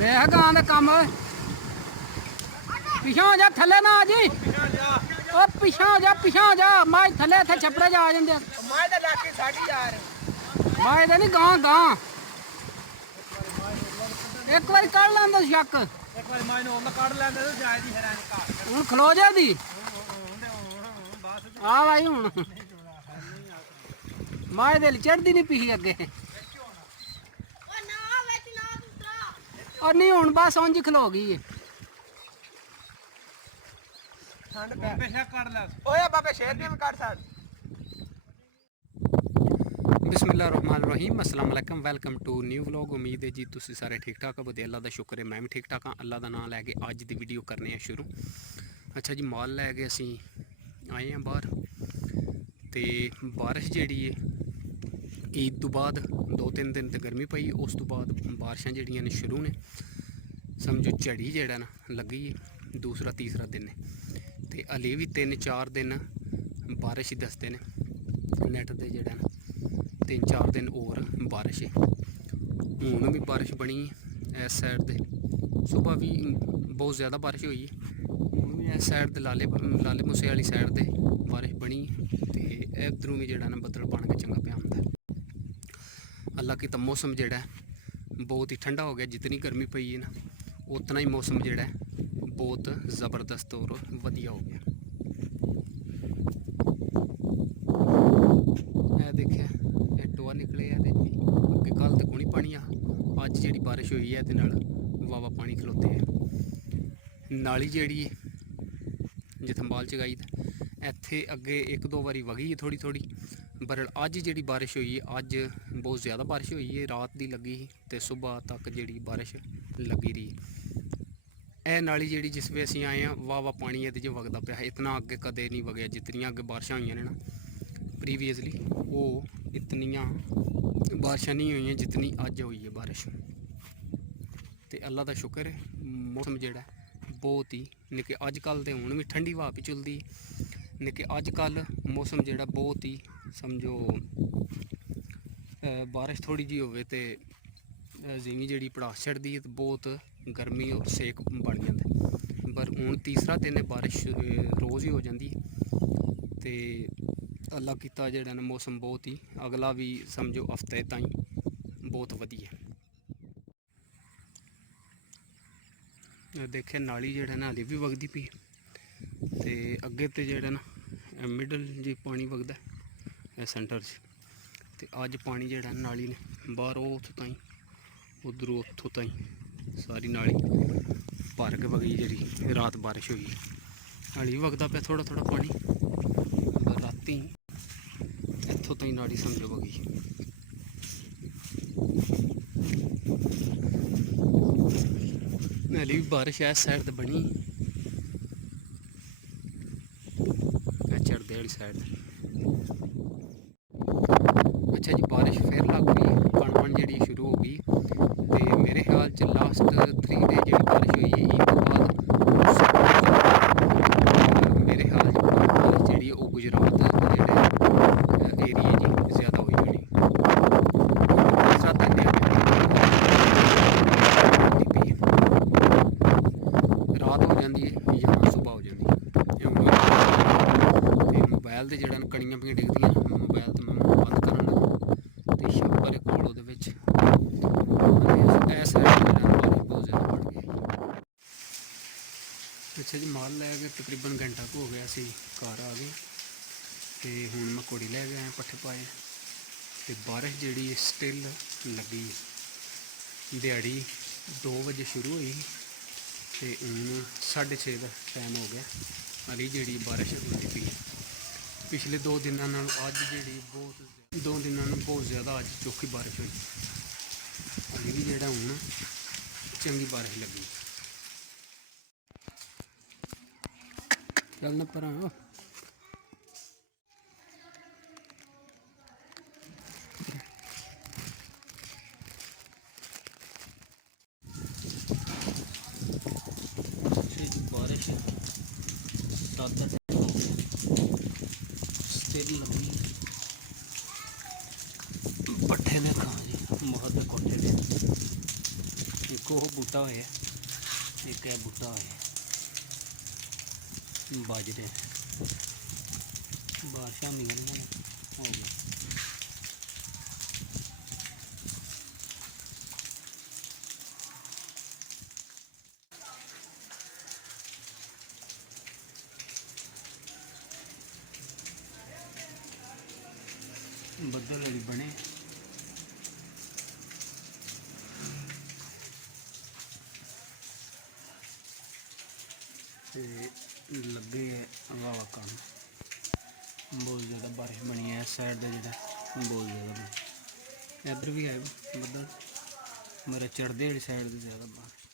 देख गां दे कम पिछा हो जा थले ना आ जी पिछा हो जा मैं थले इत्थे छपड़े जा जांदे मैं ते लाकी साडी यार मैं ते नहीं गां गां एक बार कढ़ लैंदे शक एक बार मैं ओल कढ़ लैंदे ते जाय दी हैरानी का हुन खलो जा दी आ भाई हुन मैं दिल चढ़दी नहीं पी अगे और नहीं हूँ बस उंज खलो गई है बिस्मिल्लाहिर्रहमानिर्रहीम अस्सलाम वालेकुम वेलकम टू न्यू व्लॉग। उम्मीद है जी तुसी सारे ठीक ठाक हो बदे अल्लाह दा शुक्र है मैं भी ठीक ठाक हाँ। अल्लाह दा नाम लैके अज दी वीडियो करने हैं शुरू। अच्छा जी माल लैके असी आए हैं बाहर तो बारिश जी है ईद तो बाद 2-3 दिन तो गर्मी पई उस तो बाद बारिशां जड़ियां ने शुरू ने समझो झड़ी जड़ा ना लगी है दूसरा तीसरा दिन है तो हले भी 3-4 दिन बारिश ही दसते हैं नैट ते जड़ा ना 3-4 दिन और बारिश है। हूँ भी बारिश बनी इस साइड से सुबह भी बहुत ज़्यादा बारिश हुई है हूँ भी इस साइड से लाले मूसे वाली साइड से बारिश बनी तो इधरों भी जड़ा ना बदल बन के चंगा पिया होंदा। अल्लाह की तो मौसम जोड़ा है बहुत ही ठंडा हो गया। जितनी गर्मी पई है ना उतना ही मौसम जोड़ा है बहुत ज़बरदस्त और वधिया हो गया। देखिए ये टोआ निकले अगे कल तो कोई पानी आ अज जी बारिश हुई है तो वावा पानी खलोते है। नाली जी जिथे माल चगाई इत्थे अगे 1-2 बारी वगी है थोड़ी थोड़ी पर अज जी बारिश हुई है अज बहुत ज़्यादा बारिश हुई है रात की लगी तो सुबह तक जी बारिश लगी रही। यह नाली जी जिस वे असी आए हैं वाह पानी है जो वगदा पाया इतना अगे कदे नहीं वगया जितनियाँ अगे बारिशां हुई ने ना प्रीवियसली वो इतनियाँ बारिशां नहीं हुई जितनी अज हुई है बारिश। तो अल्लाह का शुक्र है मौसम जोड़ा बहुत ही निके अजकल तो हूँ भी ठंडी हवा भी चलती निके अजकल मौसम जोड़ा बहुत ही समझो बारिश थोड़ी जी होवे तो जिमी जी पड़ास चढ़ती है तो बहुत गर्मी और सेक बन जाता है। पर हूँ तीसरा दिन बारिश रोज़ ही हो जाती है तो अल्लाह किता जेड़ा ना मौसम बहुत ही अगला भी समझो हफ्ते ताईं बहुत वधिया। देखे नाली जेड़ा ना हाली भी वगदी पई ते अगे तो जेड़ा ना मिडल जी पानी वगदा है सेंटर तो अज पानी जेड़ा नाली ने बाहर उत्थों ताईं उधरों उत्थों ताईं सारी नाली भर के वगी जी रात बारिश हुई है। हाली वगदा पे थोड़ा थोड़ा पानी राती इत्थों ताईं नाली समझो वगी। हाली भी बारिश इस साइड तो बनी चढ़दे वाली साइड। अच्छा जी बारिश फिर लग गई कण जी शुरू हो गई तो मेरे ख्याल च लास्ट 3 डे जी बारिश हुई है ईद तो बाद मेरे ख्याल जी वो गुजरात एरिए जी ज़्यादा हुई होनी। रात हो जाती है या सुबह हो जाती है मोबाइल से जड़ा कड़ियाँ पियाँ डिगदियाँ मोबाइल तो मैं बंद करन तो छप्पर कोल बहुत ज़्यादा बढ़ गया। अच्छा जी माल लै गए तकरीबन घंटा हो गया असी घर आ गए तो हूँ मैं कुड़ी लै गया पट्ठे पाए तो बारिश जी स्टिल लगी दिहाड़ी 2 बजे शुरू हुई तो हूँ 6:30 का टाइम हो गया अली जी बारिश होती पई। पिछले 2 दिनों अज जी बहुत 2 दिनों बहुत ज़्यादा अज चौखी बारिश हुई अभी भी जोड़ा हूँ चंगी बारिश लगी। चलना पर बारिश स्टिल लगी पट्ठे ने कहा जी महल के कोठे ने ਇੱਕ ਉਹ ਬੂਟਾ ਹੋਇਆ, ਇੱਕ ਇਹ ਬੂਟਾ ਹੋਇਆ ਬਾਜਰੇ। ਬਾਰਿਸ਼ਾਂ ਨਿਕਲਣੀਆਂ ਹੋ ਗਈ। ਬੱਦਲ ਵਾਲੀ ਬਣੇ ਤੇ ਲੱਗੇ ਹਵਾ ਵਕਣ। बहुत ज़्यादा बारिश बनी है इस साइड का जो बहुत ज़्यादा बनी। इधर भी है बदल मगर चढ़ते वाली साइड की ज़्यादा बारिश।